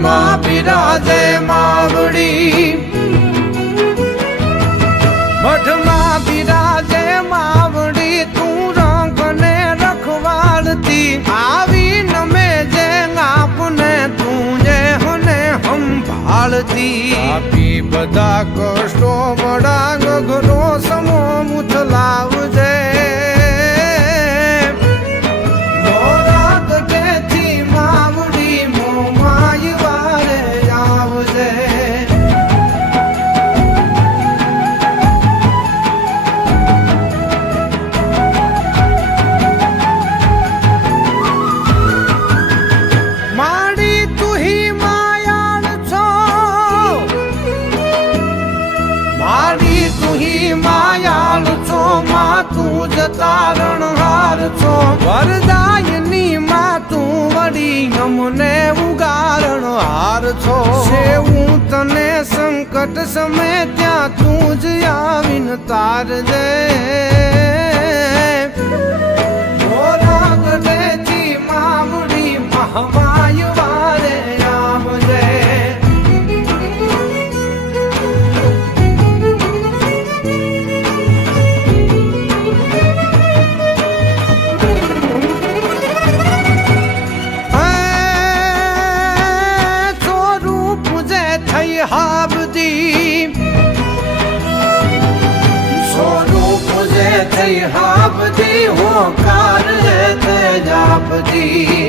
મઠમાં બિરાજે માવડી, મઠમાં બિરાજે માવડી, તું રંગને રખવાડતી આવી નમે જે આપને તું જે હને સંભાળતી. આપી બધા કષ્ટો બડા ગગનો સમો મુથલાવજે, તું જતારણ હાર છો, વરદાયની માં તું વળી અમને ઉગારણ હાર છો. સેવું તને સંકટ સમય ત્યાં તું જ આવીને તારજે, મોરા ગઢેથી માવડી મહમાય વારે આવજે. હાબદી હોકાર તે જાપદી,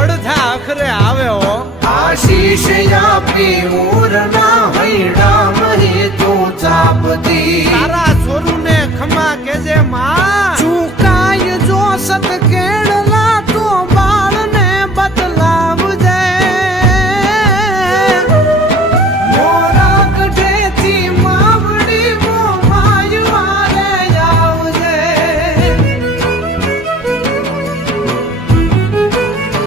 અડધા અખરે આવે હો. આશીષ આપી ઉરના હૈડા મહી તું ચાપદી, તારા છોરુને ખમા કેજે માં.